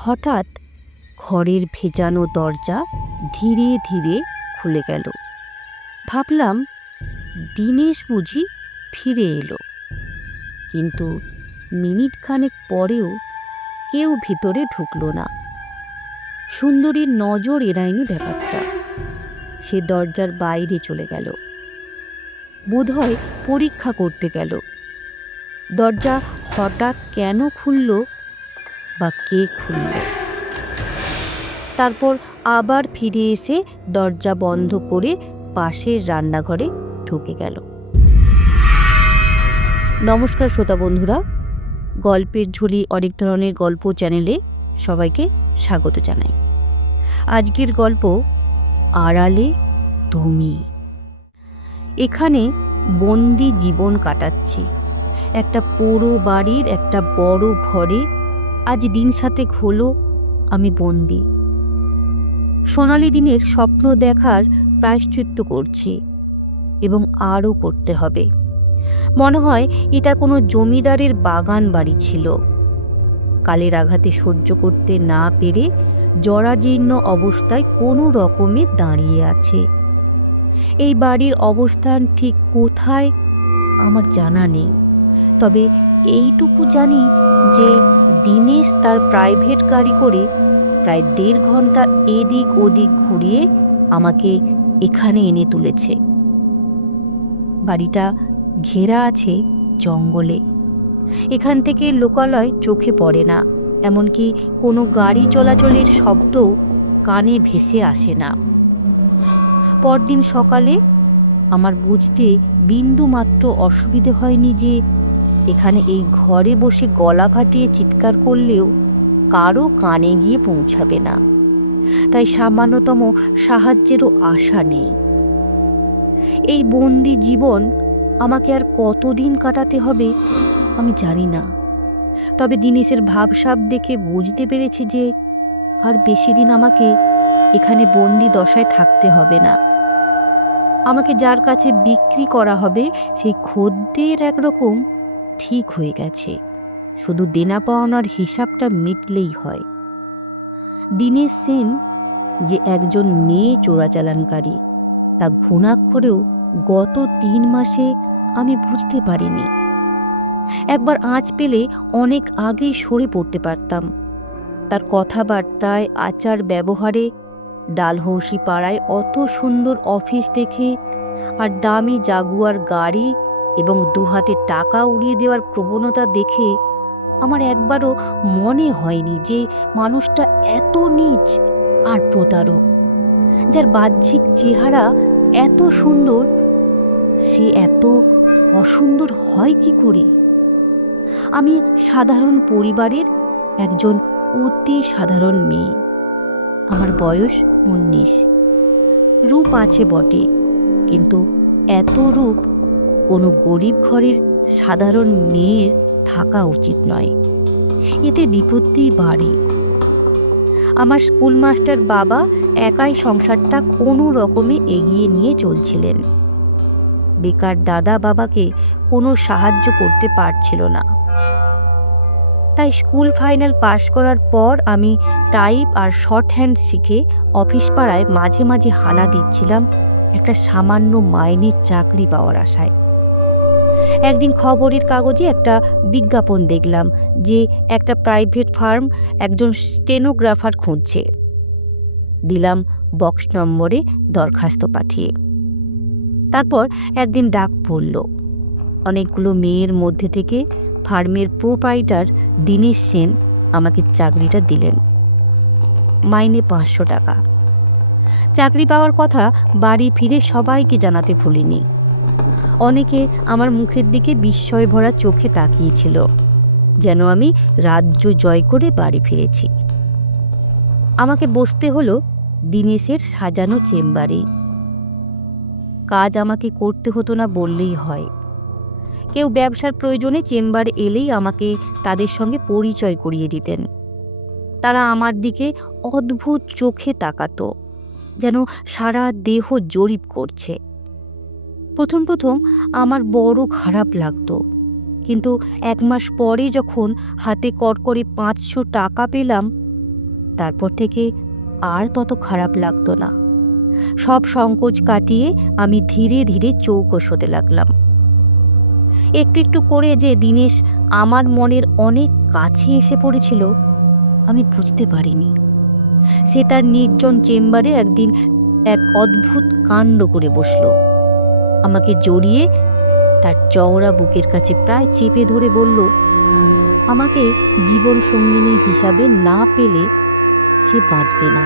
হঠাৎ ঘরের ভেজানো দরজা ধীরে ধীরে খুলে গেল। ভাবলাম, দিনেশ বুঝি ফিরে এলো। কিন্তু মিনিট খানেক পরেও কেউ ভিতরে ঢুকল না। সুন্দরীর নজর এড়ায়নি ব্যাপারটা। সে দরজার বাইরে চলে গেল। বোধহয় পরীক্ষা করতে গেল। দরজা হঠাৎ কেন খুলল বা কে খুলল তারপর আবার ফিরে এসে দরজা বন্ধ করে পাশের রান্নাঘরে ঢুকে গেল। নমস্কার শ্রোতা বন্ধুরা, গল্পের ঝুলি অনেক ধরনের গল্প চ্যানেলে সবাইকে স্বাগত জানাই। আজকের গল্প, আড়ালে তুমি। এখানে বন্দি জীবন কাটাচ্ছি। একটা পোড়ো বাড়ির একটা বড় ঘরে আজ দিন সাথে হলো আমি বন্দি। সোনালি দিনের স্বপ্ন দেখার প্রায়শ্চিত্ত করছি এবং আরও করতে হবে। মনে হয় এটা কোনো জমিদারের বাগান বাড়ি ছিল। কালের আঘাতে সহ্য করতে না পেরে জরাজীর্ণ অবস্থায় কোনো রকমে দাঁড়িয়ে আছে। এই বাড়ির অবস্থান ঠিক কোথায় আমার জানা নেই। তবে এইটুকু জানি যে দিনেশ তার প্রাইভেট গাড়ি করে প্রায় দেড় ঘণ্টা এদিক ওদিক ঘুরিয়ে আমাকে এখানে এনে তুলেছে। বাড়িটা ঘেরা আছে জঙ্গলে। এখান থেকে লোকালয় চোখে পড়ে না, এমনকি কোনো গাড়ি চলাচলের শব্দ কানে ভেসে আসে না। পরদিন সকালে আমার বুঝতে বিন্দু মাত্র অসুবিধে হয়নি যে এখানে এই ঘরে বসে গলা ফাটিয়ে চিৎকার করলেও কারও কানে গিয়ে পৌঁছাবে না। তাই সামান্যতম সাহায্যেরও আশা নেই। এই বন্দি জীবন আমাকে আর কতদিন কাটাতে হবে আমি জানি না। তবে দিনেশের ভাবসাব দেখে বুঝতে পেরেছি যে আর বেশি দিন আমাকে এখানে বন্দি দশায় থাকতে হবে না। আমাকে যার কাছে বিক্রি করা হবে সেই খদ্দের একরকম ঠিক হয়ে গেছে। শুধু দেনা পাওনার হিসাবটা মিটলেই হয়। দীনেশ সেন যে একজন মেয়ে চোরাচালানকারী, তা ঘুণাক্ষরেও গত তিন মাসে আমি বুঝতে পারিনি। একবার আঁচ পেলে অনেক আগেই সরে পড়তে পারতাম। তার কথাবার্তায়, আচার ব্যবহারে, ডালহৌসি পাড়ায় অত সুন্দর অফিস দেখে আর দামি জাগুয়ার গাড়ি এবং দুহাতে টাকা উড়িয়ে দেওয়ার প্রবণতা দেখে আমার একবারও মনে হয়নি যে মানুষটা এত নীচ আর প্রতারক, যার বাহ্যিক চেহারা এত সুন্দর, সে এত অসুন্দর হয় কি করে? আমি সাধারণ পরিবারের একজন অতি সাধারণ মেয়ে। আমার বয়স উনিশ। রূপ আছে বটে, কিন্তু এত রূপ কোনো গরিব ঘরের সাধারণ মেয়ের থাকা উচিত নয়। এতে বিপত্তি বাড়ে। আমার স্কুল মাস্টার বাবা একাই সংসারটা কোনো রকমে এগিয়ে নিয়ে চলছিলেন। বেকার দাদা বাবাকে কোনো সাহায্য করতে পারছিল না। তাই স্কুল ফাইনাল পাশ করার পর আমি টাইপ আর শর্ট হ্যান্ড শিখে অফিস পাড়ায় মাঝে মাঝে হানা দিচ্ছিলাম একটা সামান্য মাইনের চাকরি পাওয়ার আশায়। একদিন খবরের কাগজে একটা বিজ্ঞাপন দেখলাম যে একটা প্রাইভেট ফার্ম একজন স্টেনোগ্রাফার খুঁজছে। দিলাম বক্স নম্বরে দরখাস্ত পাঠিয়ে। তারপর একদিন ডাক পড়ল। অনেকগুলো মেয়ের মধ্যে থেকে ফার্মের প্রোপাইটার দীনেশ সেন আমাকে চাকরিটা দিলেন। মাইনে পাঁচশো টাকা। চাকরি পাওয়ার কথা বাড়ি ফিরে সবাইকে জানাতে ভুলিনি। অনেকে আমার মুখের দিকে বিস্ময় ভরা চোখে তাকিয়েছিল, যেন আমি রাজ্য জয় করে বাড়ি ফিরেছি। আমাকে বসতে হলো দিনেশের সাজানো চেম্বারেই কাজ আমাকে করতে হতো না বললেই হয়। কেউ ব্যবসার প্রয়োজনে চেম্বার এলেই আমাকে তাদের সঙ্গে পরিচয় করিয়ে দিতেন। তারা আমার দিকে অদ্ভুত চোখে তাকাতো, যেন সারা দেহ জরিপ করছে। প্রথম প্রথম আমার বড় খারাপ লাগতো। কিন্তু এক মাস পরে যখন হাতে কড়কড়ে পাঁচশো টাকা পেলাম, তারপর থেকে আর তত খারাপ লাগতো না। সব সংকোচ কাটিয়ে আমি ধীরে ধীরে চৌকস হতে লাগলাম। একটু একটু করে যে দিনেশ আমার মনের অনেক কাছে এসে পড়েছিল, আমি বুঝতে পারিনি। সে তার নির্জন চেম্বারে একদিন এক অদ্ভুত কাণ্ড করে বসল। আমাকে জড়িয়ে তার চওড়া বুকের কাছে প্রায় চেপে ধরে বলল, আমাকে জীবন সঙ্গিনী হিসাবে না পেলে সে বাঁচবে না।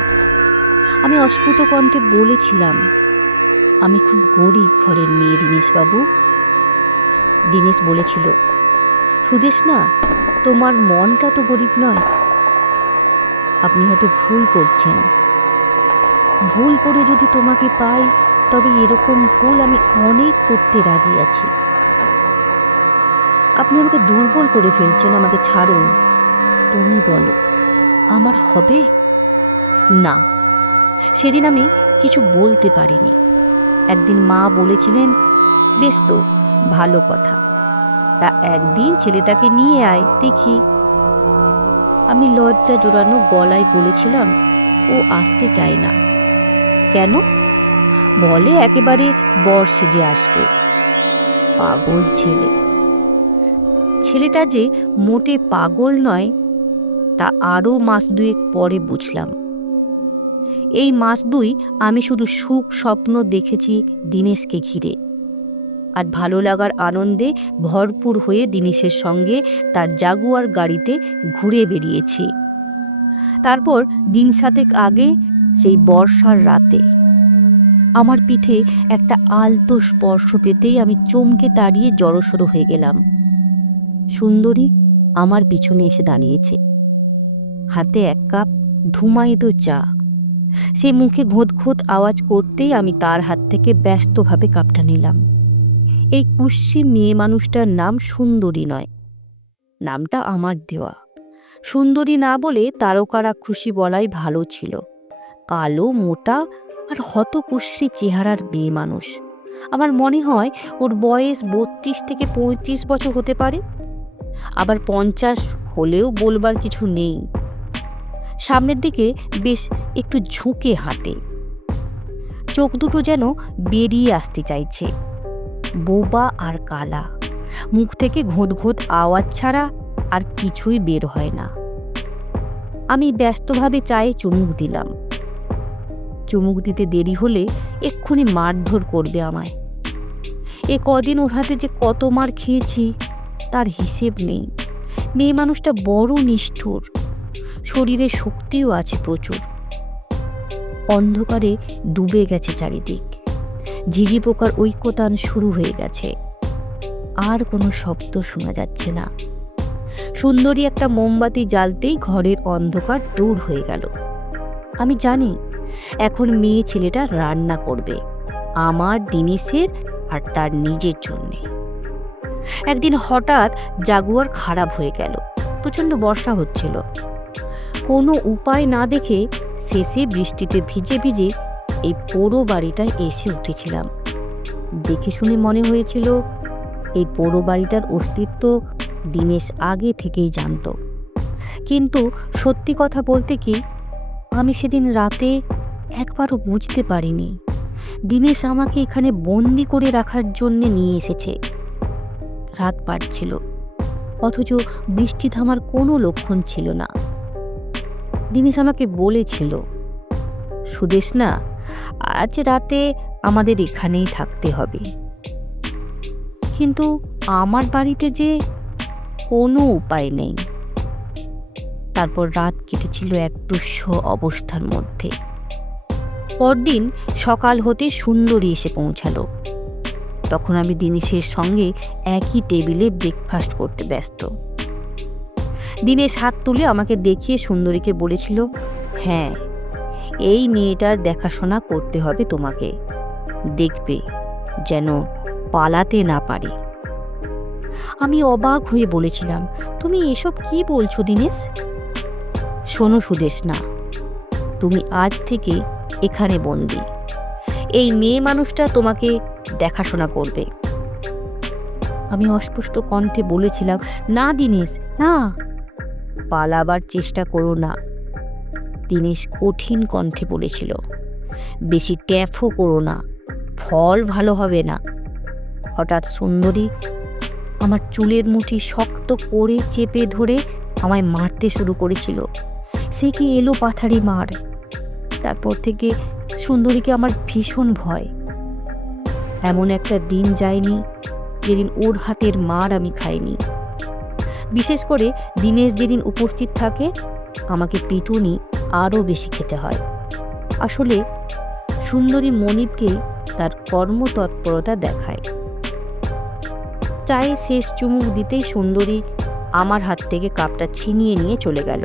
আমি অস্ফুট কণ্ঠে বলেছিলাম, আমি খুব গরিব ঘরের মেয়ে দীনেশবাবু। দীনেশ বলেছিল, সুদেশ না, তোমার মনটা তো গরিব নয়। আপনি হয়তো ভুল করছেন। ভুল করে যদি তোমাকে পাই তবে এরকম ভুল আমি অনেক করতে রাজি আছি। আপনি আমাকে দুর্বল করে ফেলছেন, আমাকে ছাড়ুন। তুমি বলো, আমার হবে? না, সেদিন আমি কিছু বলতে পারিনি। একদিন মা বলেছিলেন, বেশ তো, ভালো কথা। তা একদিন ছেলেটাকে নিয়ে আয়, দেখি। আমি লজ্জা জোরানো গলায় বলেছিলাম, ও আসতে চায় না। কেন? বলে একেবারে বর সেজে আসবে। পাগল ছেলে। ছেলেটা যে মোটে পাগল নয়, তা আরও মাস দুয়েক পরে বুঝলাম। এই মাস দুই আমি শুধু সুখ স্বপ্ন দেখেছি দীনেশকে ঘিরে। আর ভালো লাগার আনন্দে ভরপুর হয়ে দীনেশের সঙ্গে তার জাগুয়ার গাড়িতে ঘুরে বেরিয়েছি। তারপর দিন সাতেক আগে সেই বর্ষার রাতে আমার পিঠে একটা আলতো স্পর্শ পেতেই আমি চমকে দাঁড়িয়ে জড়সড়ো হয়ে গেলাম। সুন্দরী আমার পিছনে এসে দাঁড়িয়েছে। হাতে এক কাপ ধুমায়িত চা। সে মুখে ঘোঁত ঘোঁত আওয়াজ করতেই আমি তার হাত থেকে ব্যস্তভাবে কাপটা নিলাম। এই কুৎসি মেয়ে মানুষটার নাম সুন্দরী নয়, নামটা আমার দেওয়া। সুন্দরী না বলে তারকারা খুশি বলাই ভালো ছিল। কালো, মোটা আর হত কুশ্রী চেহারার মেয়ে মানুষ। আমার মনে হয় ওর বয়স বত্রিশ থেকে পঁয়ত্রিশ বছর হতে পারে। আবার পঞ্চাশ হলেও বলবার কিছু নেই। সামনের দিকে বেশ একটু ঝুঁকে হাঁটে। চোখ দুটো যেন বেরিয়ে আসতে চাইছে। বোবা আর কালা। মুখ থেকে ঘোঁত ঘোঁত আওয়াজ ছাড়া আর কিছুই বের হয় না। আমি ব্যস্তভাবে চায়ে চুমুক দিলাম। চুমুক দিতে দেরি হলে এক্ষুনি মারধর করবে আমায়। এ কদিন ওর হাতে যে কত মার খেয়েছি, তার হিসেব নেই। মেয়ে মানুষটা বড় নিষ্ঠুর। শরীরে শক্তিও আছে প্রচুর। অন্ধকারে ডুবে গেছে চারিদিক। ঝিঝি পোকার ঐক্যতান শুরু হয়ে গেছে। আর কোনো শব্দ শোনা যাচ্ছে না। সুন্দরী একটা মোমবাতি জ্বালতেই ঘরের অন্ধকার দূর হয়ে গেল। আমি জানি এখন মেয়ে ছেলেটা রান্না করবে, আমার দিনেশের আর তার নিজের জন্যে। একদিন হঠাৎ জাগুয়ার খারাপ হয়ে গেল, প্রচণ্ড বর্ষা হচ্ছিল। কোনো উপায় না দেখে শেষে বৃষ্টিতে ভিজে ভিজে এই পোড়ো বাড়িটায় এসে উঠেছিলাম। দেখে শুনে মনে হয়েছিল, এই পোড়ো বাড়িটার অস্তিত্ব দিনেশ আগে থেকেই জানত। কিন্তু সত্যি কথা বলতে কি, আমি সেদিন রাতে একবারও বুঝতে পারিনি। দিনেশ আমাকে এখানে বন্দি করে রাখার জন্যে নিয়ে এসেছে। রাত বাড়ছিল। অথচ বৃষ্টি থামার কোনো লক্ষণ ছিল না। দিনেশ আমাকে বলেছিল, সুদেশ না, আজ রাতে আমাদের এখানেই থাকতে হবে। কিন্তু আমার বাড়িতে যে কোনো উপায় নেই। তারপর রাত কেটেছিল এক দুঃস অবস্থার মধ্যে। পরদিন সকাল হতে সুন্দরী এসে পৌঁছালো। তখন আমি দিনেশের সঙ্গে একই টেবিলে ব্রেকফাস্ট করতে ব্যস্ত। দিনেশ হাত তুলে আমাকে দেখিয়ে সুন্দরীকে বলেছিল হ্যাঁ এই মেয়েটার দেখাশোনা করতে হবে তোমাকে। দেখবে যেন পালাতে না পারে। আমি অবাক হয়ে বলেছিলাম, তুমি এসব কি বলছো দিনেশ? শোনো সুদেশ না তুমি আজ থেকে এখানে বন্দি। এই মেয়ে মানুষটা তোমাকে দেখাশোনা করবে। আমি অস্পষ্ট কণ্ঠে বলেছিলাম, না, দিনেশ, না। পালাবার চেষ্টা করো না। দিনেশ কঠিন কণ্ঠে বলেছিল, বেশি ট্যাফও করো না, ফল ভালো হবে না। হঠাৎ সুন্দরী আমার চুলের মুঠি শক্ত করে চেপে ধরে আমায় মারতে শুরু করেছিল। সে কি এলো পাথারি মার? তারপর থেকে সুন্দরীকে আমার ভীষণ ভয়। এমন একটা দিন যায়নি যেদিন ওর হাতের মার আমি খাইনি। বিশেষ করে দিনেশ যেদিন উপস্থিত থাকে, আমাকে পিটুনি আরও বেশি খেতে হয়। আসলে সুন্দরী মনিবকেই তার কর্মতৎপরতা দেখায়। চায়ে শেষ চুমুক দিতেই সুন্দরী আমার হাত থেকে কাপটা ছিনিয়ে নিয়ে চলে গেল।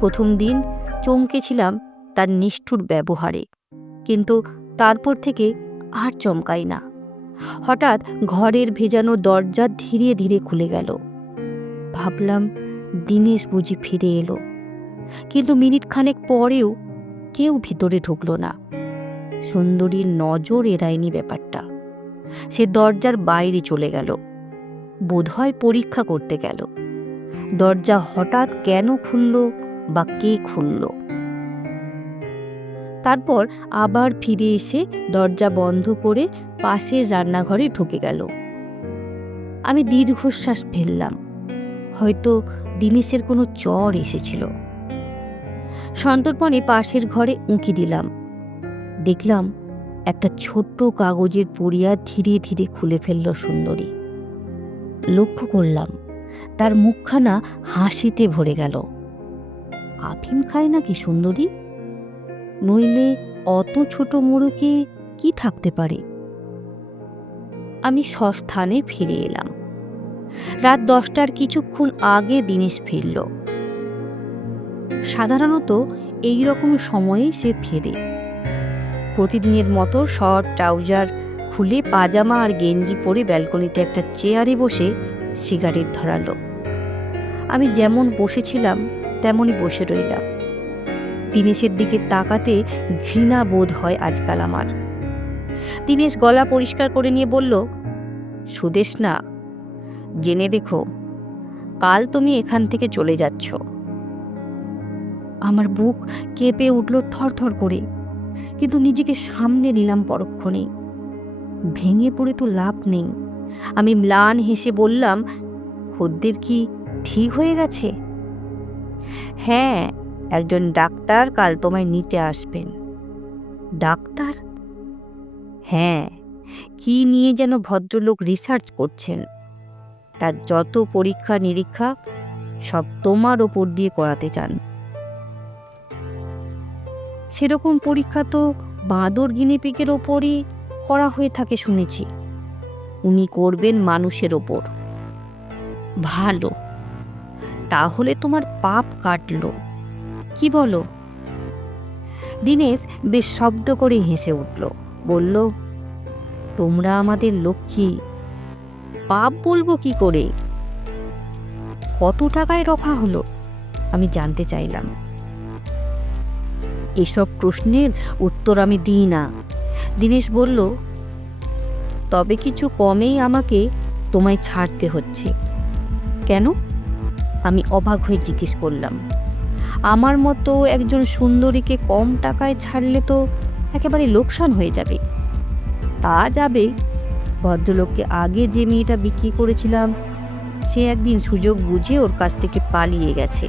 প্রথম দিন চমকেছিলাম তার নিষ্ঠুর ব্যবহারে। কিন্তু তারপর থেকে আর চমকাই না। হঠাৎ ঘরের ভেজানো দরজা ধীরে ধীরে খুলে গেল। ভাবলাম, দিনেশ বুঝি ফিরে এলো। কিন্তু মিনিট খানেক পরেও কেউ ভিতরে ঢুকলো না। সুন্দরীর নজর এড়ায়নি ব্যাপারটা। সে দরজার বাইরে চলে গেল। বোধহয় পরীক্ষা করতে গেল। দরজা হঠাৎ কেন খুলল বা কে খুলল? তারপর আবার ফিরে এসে দরজা বন্ধ করে পাশের রান্নাঘরে ঢুকে গেল। আমি দীর্ঘশ্বাস ফেললাম। হয়তো দিনেশের কোনো চর এসেছিল। সন্তর্পণে পাশের ঘরে উঁকি দিলাম। দেখলাম একটা ছোট্ট কাগজের পুরিয়া ধীরে ধীরে খুলে ফেলল সুন্দরী। লক্ষ্য করলাম, তার মুখখানা হাসিতে ভরে গেল। আফিম খায় নাকি সুন্দরী? নইলে অত ছোট মোড়কে কি থাকতে পারে? আমি সস্থানে ফিরে এলাম। রাত দশটার কিছুক্ষণ আগে দিনেশ ফিরল। সাধারণত এই রকম সময়ে সে ফেরে। প্রতিদিনের মতো শর্ট ট্রাউজার খুলে পাজামা আর গেঞ্জি পরে ব্যালকনিতে একটা চেয়ারে বসে সিগারেট ধরালো। আমি যেমন বসেছিলাম, তেমনই বসে রইলাম। দিনেশের দিকে তাকাতে ঘৃণা বোধ হয় আজকাল আমার। দিনেশ গলা পরিষ্কার করে নিয়ে বলল, সুদেশ না, জেনে রেখো, কাল তুমি এখান থেকে চলে যাচ্ছ। আমার বুক কেঁপে উঠল থরথর করে, কিন্তু নিজেকে সামনে নিলাম পরক্ষণে ভেঙে পড়ে তো লাভ নেই। আমি ম্লান হেসে বললাম, খদ্দের কি ঠিক হয়ে গেছে? হ্যাঁ একজন ডাক্তার কাল তোমায় নিতে আসবেন। ডাক্তার? হ্যাঁ কি নিয়ে যেন ভদ্রলোক রিসার্চ করছেন। তার যত পরীক্ষা নিরীক্ষা, সব তোমার ওপর দিয়ে করাতে চান। সেরকম পরীক্ষা তো বাঁদর গিনিপিকের ওপরই করা হয়ে থাকে শুনেছি। উনি করবেন মানুষের ওপর। ভালো। তাহলে তোমার পাপ কাটলো। কি বলো? দিনেশ বেশ শব্দ করে হেসে উঠল, বলল, তোমরা আমাদের লক্ষ্মী, পাপ বলব কি করে? কত টাকায় রফা হলো, আমি জানতে চাইলাম। এসব প্রশ্নের উত্তর আমি দিই না। দিনেশ বলল, তবে কিছু কমেই আমাকে তোমায় ছাড়তে হচ্ছে। কেন? আমি অবাক হয়ে জিজ্ঞেস করলাম। আমার মতো একজন সুন্দরীকে কম টাকায় ছাড়লে তো একেবারে লোকসান হয়ে যাবে। তা যাবে। ভদ্রলোককে আগে যে মেয়েটা বিক্রি করেছিলাম, সে একদিন সুযোগ বুঝে ওর কাছ থেকে পালিয়ে গেছে।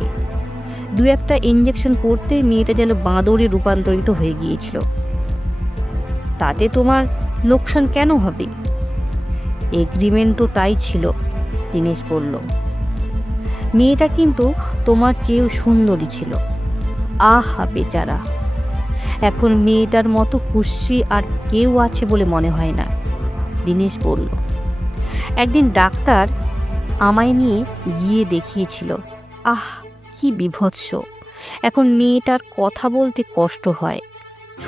দু একটা ইঞ্জেকশন করতে মেয়েটা যেন বাঁদরে রূপান্তরিত হয়ে গিয়েছিল। তাতে তোমার লোকসান কেন হবে? এগ্রিমেন্ট তো তাই ছিল দিনেশ বলল মেয়েটা কিন্তু তোমার চেয়েও সুন্দরী ছিল। আহা, বেচারা। এখন মেয়েটার মতো খুশি আর কেউ আছে বলে মনে হয় না, দীনেশ বলল। একদিন ডাক্তার আমায় নিয়ে গিয়ে দেখিয়েছিল। আহ, কি বিভৎস। এখন মেয়েটার কথা বলতে কষ্ট হয়।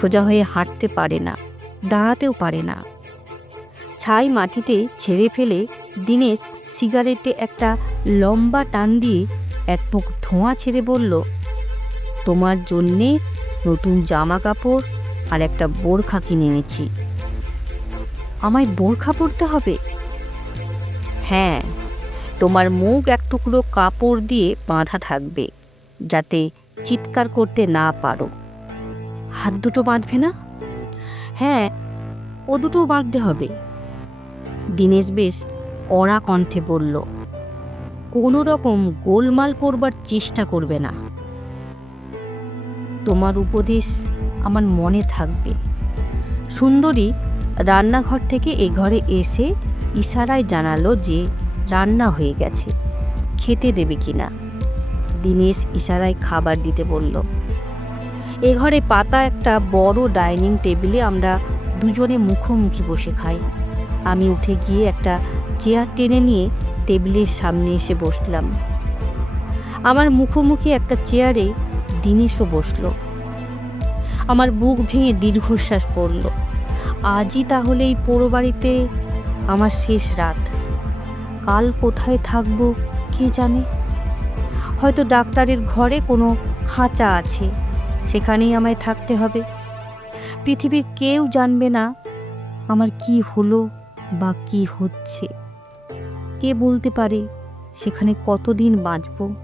সোজা হয়ে হাঁটতে পারে না, দাঁড়াতেও পারে না। ছাই মাটিতে ছেড়ে ফেলে দিনেশ সিগারেটে একটা লম্বা টান দিয়ে এক মুখ ধোঁয়া ছেড়ে বলল, তোমার জন্যে নতুন জামা কাপড় আর একটা বোরখা কিনে এনেছি। আমায় বোরখা পরতে হবে? হ্যাঁ তোমার মুখ এক টুকরো কাপড় দিয়ে বাঁধা থাকবে, যাতে চিৎকার করতে না পারো। হাত দুটো বাঁধবে না? হ্যাঁ ও দুটো বাঁধতে হবে। দিনেশ বেশ অড়া কণ্ঠে বলল কোনো রকম গোলমাল করবার চেষ্টা করবে না। তোমার উপদেশ আমার মনে থাকবে। সুন্দরী রান্নাঘর থেকে এ ঘরে এসে ইশারায় জানালো যে রান্না হয়ে গেছে, খেতে দেবে কিনা। দীনেশ ইশারায় খাবার দিতে বলল, এ ঘরে পাতা একটা বড় ডাইনিং টেবিলে আমরা দুজনে মুখোমুখি বসে খাই। আমি উঠে গিয়ে একটা চেয়ার টেনে নিয়ে টেবিলের সামনে এসে বসলাম। আমার মুখোমুখি একটা চেয়ারে দিনেশও বসল। আমার বুক ভেঙে দীর্ঘশ্বাস পড়ল। আজই তাহলে এই পোড়ো বাড়িতে আমার শেষ রাত। কাল কোথায় থাকব কে জানে? হয়তো ডাক্তারের ঘরে কোনো খাঁচা আছে, সেখানেই আমায় থাকতে হবে। পৃথিবীর কেউ জানবে না আমার কি হলো। বা কি হচ্ছে? কে বলতে পারে সেখানে কতদিন বাঁচব?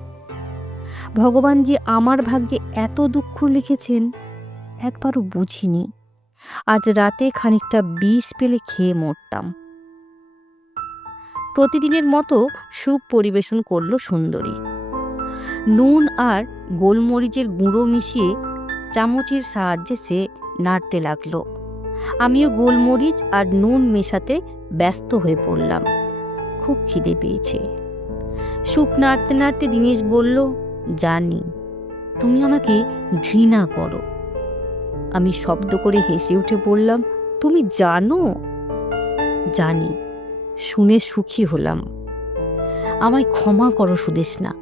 ভগবান যে আমার ভাগ্যে এত দুঃখ লিখেছেন, একবারও বুঝিনি। আজ রাতে খানিকটা বিষ পেলে খেয়ে মরতাম। প্রতিদিনের মতো স্যুপ পরিবেশন করল সুন্দরী। নুন আর গোলমরিচের গুঁড়ো মিশিয়ে চামচের সাহায্যে সে নাড়তে লাগল। আমিও গোলমরিচ আর নুন মেশাতে ব্যস্ত হয়ে পড়লাম। খুব খিদে পেয়েছে। স্যুপ নাড়তে নাড়তে দিনেশ বলল, জানি, তুমি আমাকে ঘৃণা করো। আমি শব্দ করে হেসে উঠে বললাম তুমি জানো? জানি, শুনে সুখী হলাম। আমায় ক্ষমা করো সুদেশ না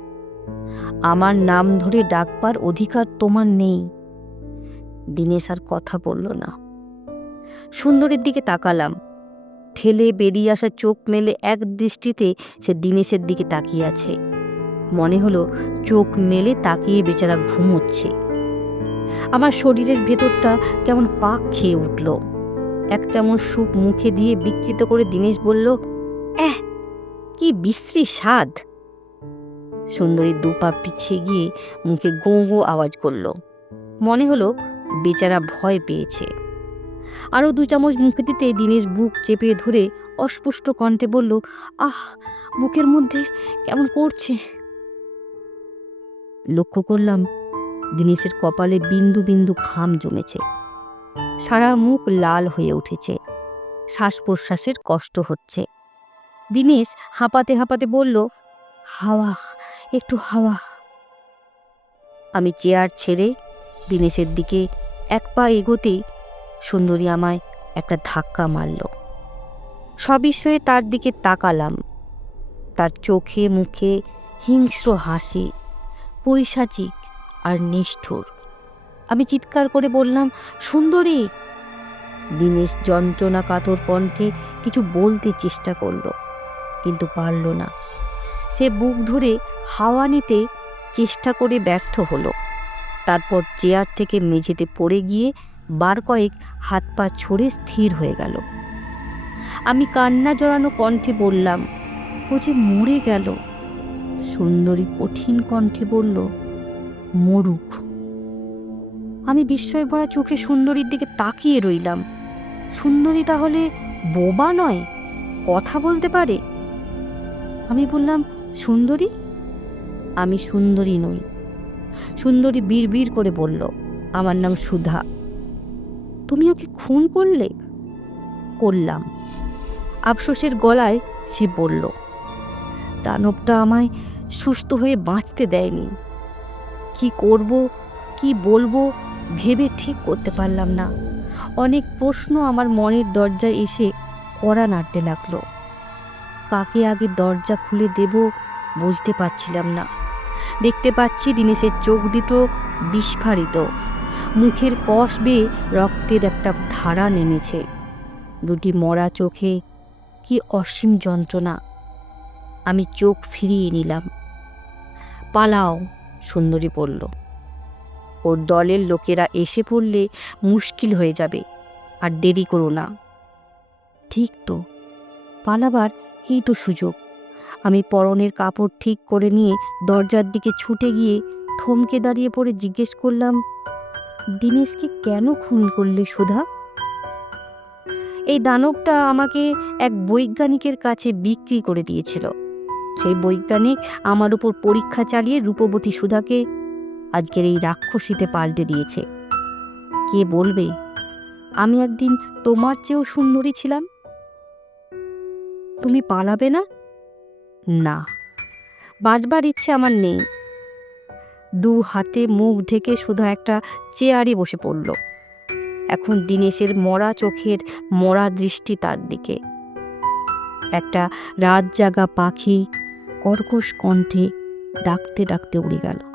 আমার নাম ধরে ডাকবার অধিকার তোমার নেই। দিনেশ আর কথা বলল না। সুন্দরের দিকে তাকালাম। ঠেলে বেরিয়ে আসা চোখ মেলে এক দৃষ্টিতে সে দিনেশের দিকে তাকিয়ে আছে। মনে হলো চোখ মেলে তাকিয়ে বেচারা ঘুমোচ্ছে। আমার শরীরের ভেতরটা কেমন পাক খেয়ে উঠল। এক চামচ স্যুপ মুখে দিয়ে বিকৃত করে দিনেশ বলল, এহ, কি বিশ্রী স্বাদ! সুন্দরী দুপা পিছিয়ে গিয়ে মুখে গো গো আওয়াজ করল। মনে হলো বেচারা ভয় পেয়েছে। আরও দু চামচ মুখে দিতে দিনেশ বুক চেপে ধরে অস্পষ্ট কণ্ঠে বলল, আহ, বুকের মধ্যে কেমন করছে? লক্ষ্য করলাম দিনেশের কপালে বিন্দু বিন্দু ঘাম জমেছে। সারা মুখ লাল হয়ে উঠেছে। শ্বাস প্রশ্বাসের কষ্ট হচ্ছে। দিনেশ হাঁপাতে হাঁপাতে বলল, হাওয়া, একটু হাওয়া। আমি চেয়ার ছেড়ে দিনেশের দিকে এক পা এগোতেই সুন্দরী আমায় একটা ধাক্কা মারল। সবিস্ময়ে তার দিকে তাকালাম। তার চোখে মুখে হিংস্র হাসি, পৈশাচিক আর নিষ্ঠুর। আমি চিৎকার করে বললাম, সুন্দরী! দিনেশ যন্ত্রণা কাতর কণ্ঠে কিছু বলতে চেষ্টা করল, কিন্তু পারল না। সে বুক ধরে হাওয়া নিতে চেষ্টা করে ব্যর্থ হলো। তারপর চেয়ার থেকে মেঝেতে পড়ে গিয়ে বার কয়েক হাত পা ছড়ে স্থির হয়ে গেল। আমি কান্না জড়ানো কণ্ঠে বললাম, ও যে মরে গেল। সুন্দরী কঠিন কণ্ঠে বলল, মরুক। আমি বিস্ময় ভরা চোখে সুন্দরীর দিকে তাকিয়ে রইলাম। সুন্দরী তাহলে বোবা নয়, কথা বলতে পারে? আমি বললাম, সুন্দরী? আমি সুন্দরী নই। সুন্দরী বিড়বিড় করে বলল, আমার নাম সুধা। তুমি ওকে খুন করলে? করলাম। আফসোসের গলায় সে বলল দানবটা আমায় সুস্থ হয়ে বাঁচতে দেয়নি। কি করব, কি বলব ভেবে ঠিক করতে পারলাম না। অনেক প্রশ্ন আমার মনের দরজায় এসে কড়া নাড়তে লাগল। কাকে আগে দরজা খুলে দেব বুঝতে পারছিলাম না। দেখতে পাচ্ছি দিনেশের চোখ দুটো বিস্ফারিত। মুখের কষ বেয়ে রক্তের একটা ধারা নেমেছে। দুটি মরা চোখে কি অসীম যন্ত্রণা। আমি চোখ ফিরিয়ে নিলাম। পালাও, সুন্দরী বলল। ওর দলের লোকেরা এসে পড়লে মুশকিল হয়ে যাবে, আর দেরি করো না। ঠিক তো, পালাবার এই তো সুযোগ। আমি পরনের কাপড় ঠিক করে নিয়ে দরজার দিকে ছুটে গিয়ে থমকে দাঁড়িয়ে পড়ে জিজ্ঞেস করলাম দিনেশকে কেন খুন করলে সুধা? এই দানবটা আমাকে এক বৈজ্ঞানিকের কাছে বিক্রি করে দিয়েছিল। সেই বৈজ্ঞানিক আমার উপর পরীক্ষা চালিয়ে রূপবতী সুধাকে আজকের এই রাক্ষসীতে পাল্টে দিয়েছে। কে বলবে, আমি একদিন তোমার চেয়েও সুন্দরী ছিলাম? তুমি পালাবে না? না, বাঁচবার ইচ্ছে আমার নেই। দু হাতে মুখ ঢেকে শুধু একটা চেয়ারে বসে পড়ল। এখন দিনেশের মরা চোখের মরা দৃষ্টি তার দিকে। একটা রাত জাগা পাখি কর্কশ কণ্ঠে ডাকতে ডাকতে উড়ে গেল।